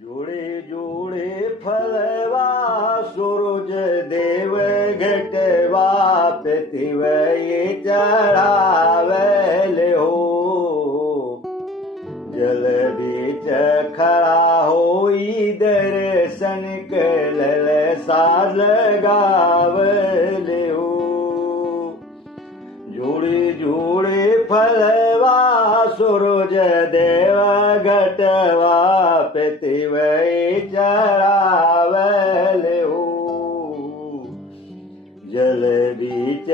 जोड़े जोड़े फलवा सूरज देव घटवा पृथ्वी चढ़ावेल हो। जल बीच खड़ा होई दर्शन कल साज लगावेल हो। जोड़े जोड़े फलवा सूरज देव घटवा पृथ्वी चढ़ावेल हो। जल बीच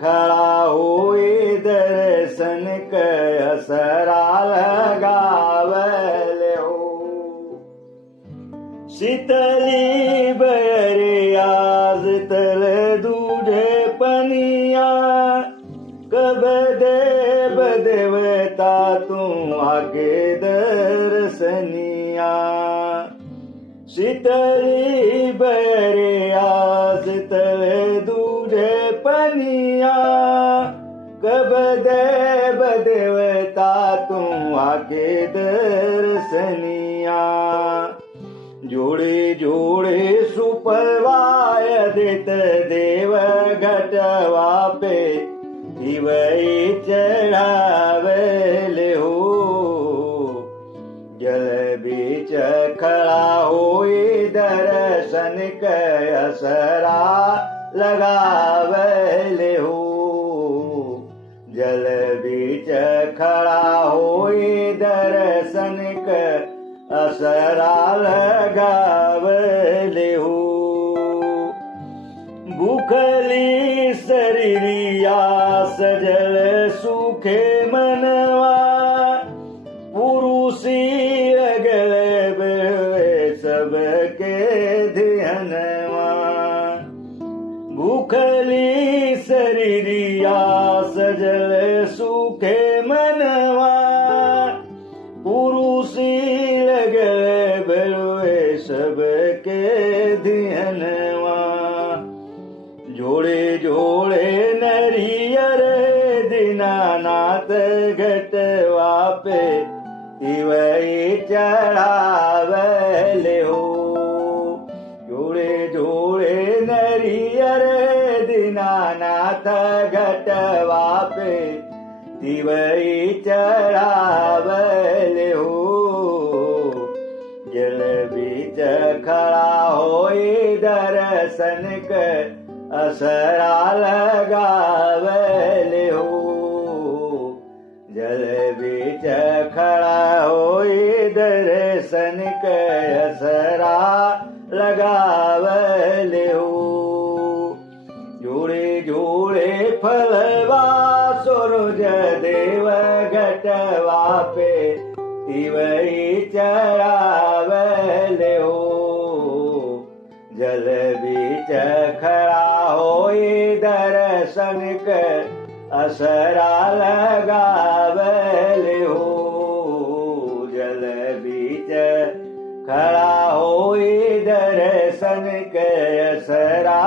खड़ा होए दर्शन कसरा लगावेल हो। शीतली बरिया तल दूधे पनिया कब देव देवता तू आगे दर्शनिया। शीतली बरिया शीतल दूधे पनिया कब देव देवता तू आगे दर्शनिया। जोड़े जोड़े सुपवाय दित देव घटवा पे दिवई चढ़ावेल हो। जल बीच खड़ा होए दर्शन कसरा लगावेल हो। जल बीच खड़ा होए दर्शन कसरा लगावेल हो। भूखली शरीरिया सजल सुखे मनवा पुरुषी अगल सबके ध्यानवा। भूखली शरीरिया सजल सुखे मनवा पुरुषी अगल सबके ध्यानवा। जोड़े जोड़े नरियर दीनानाथ घटवा पे दिवई चढ़ावेल हो। जोड़े जोड़े नरियर दीनानाथ घटवा पे दिवई चढ़ावेल हो। जल बीच खड़ा होए दर्शन असरा लगावेल हो। जल बीच खड़ा होए दर्शन असरा लगावेल हो। जोड़े जोड़े फलवा सूरज देव घटवा पे दिवई चढ़ावेल हो। जल बीच खड़ा होए दर्शन असरा लगावेल हो। जल बीच खड़ा होए दर्शन असरा